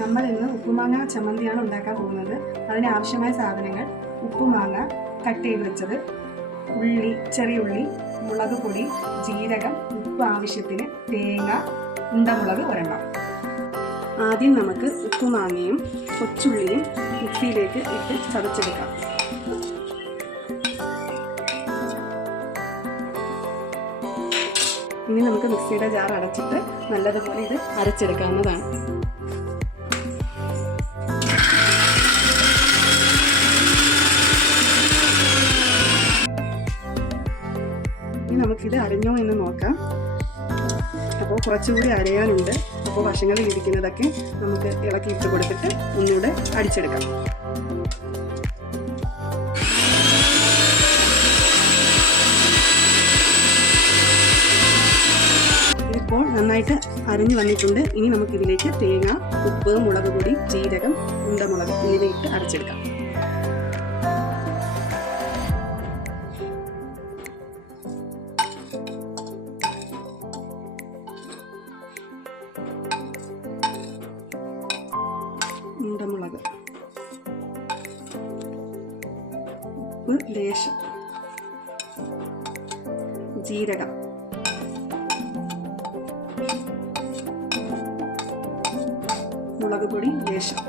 നമ്മൾ ഇന്ന് ഉപ്പുമാങ്ങ ചമ്മന്തിയാണ് ഉണ്ടാക്കാൻ പോകുന്നത്. അതിന് ആവശ്യമായ സാധനങ്ങൾ ഉപ്പുമാങ്ങ കട്ട് ചെയ്ത് വെച്ചത് ഉള്ളി ചെറിയ ഉള്ളി മുളക് പൊടി ജീരകം ഉപ്പ് ആവശ്യത്തിന് തേങ്ങ ഉണ്ടമുളക് ഒരെണ്ണം. ആദ്യം നമുക്ക് ഉപ്പുമാങ്ങയും കൊച്ചുള്ളിയും മിക്സിയിലേക്ക് ഇട്ട് ചതച്ചെടുക്കാം. ഇനി നമുക്ക് മിക്സിയുടെ ജാർ അടച്ചിട്ട് നല്ലതുപോലെ ഇത് അരച്ചെടുക്കാവുന്നതാണ്. നമുക്കിത് അരഞ്ഞോ എന്ന് നോക്കാം. അപ്പോൾ കുറച്ചുകൂടി അരയാനുണ്ട്. അപ്പോൾ വശങ്ങൾ ഇരിക്കുന്നതൊക്കെ നമുക്ക് ഇളക്കി ഇട്ട് കൊടുത്തിട്ട് ഒന്നുകൂടെ അടിച്ചെടുക്കാം. ഇപ്പോൾ നന്നായിട്ട് അരഞ്ഞു വന്നിട്ടുണ്ട്. ഇനി നമുക്കിതിലേക്ക് തേങ്ങ ഉപ്പ് മുളക് പൊടി ജീരകം ഉണ്ടമുളക് എന്നിവയിട്ട് അരച്ചെടുക്കാം. ഉണ്ടമുളക് ഉപ്പ് ലേശം ജീരകം. മുളക് പൊടി ലേശം.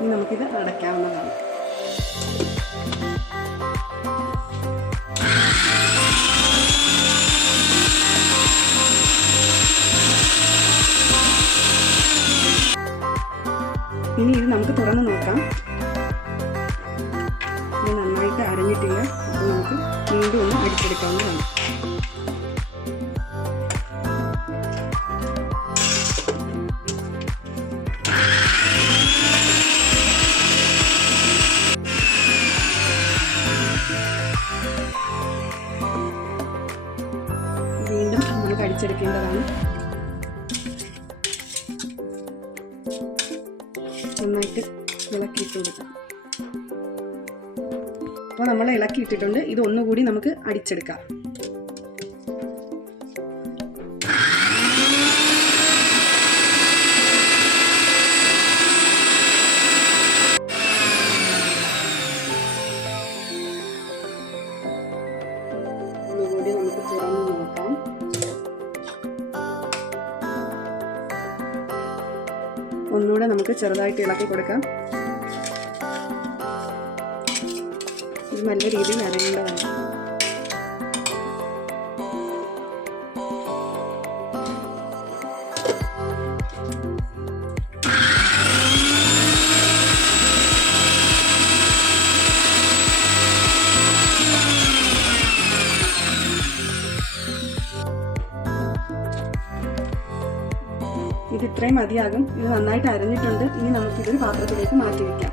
ഇനി നമുക്കിത് അടയ്ക്കാവുന്നതാണ്. ഇനി ഇത് നമുക്ക് തുറന്ന് നോക്കാം. ഇത് നന്നായിട്ട് അരഞ്ഞിട്ടില്ല. അപ്പോൾ നമുക്ക് വീണ്ടും ഒന്ന് അടിച്ചെടുക്കാവുന്നതാണ്. വീണ്ടും നമുക്ക് അടിച്ചെടുക്കേണ്ടതാണ്. ഇളക്കിയിട്ട് കൊടുക്കാം നമ്മൾ ഇളക്കിയിട്ടിട്ടുണ്ട്. ഇത് ഒന്നുകൂടി നമുക്ക് അടിച്ചെടുക്കാം. ഒന്നുകൂടി നമുക്ക് തുറന്ന് നോക്കാം. ഒന്നുകൂടെ നമുക്ക് ചെറുതായിട്ട് ഇളക്കി കൊടുക്കാം. ഇത് നല്ല രീതിയിൽ അരങ്ങേണ്ടതാണ് ഇത് ഇത്രയും മതിയാകും. ഇത് നന്നായിട്ട് അരഞ്ഞിട്ടുണ്ട്. ഇനി നമുക്കിതൊരു പാത്രത്തിലേക്ക് മാറ്റി വയ്ക്കാം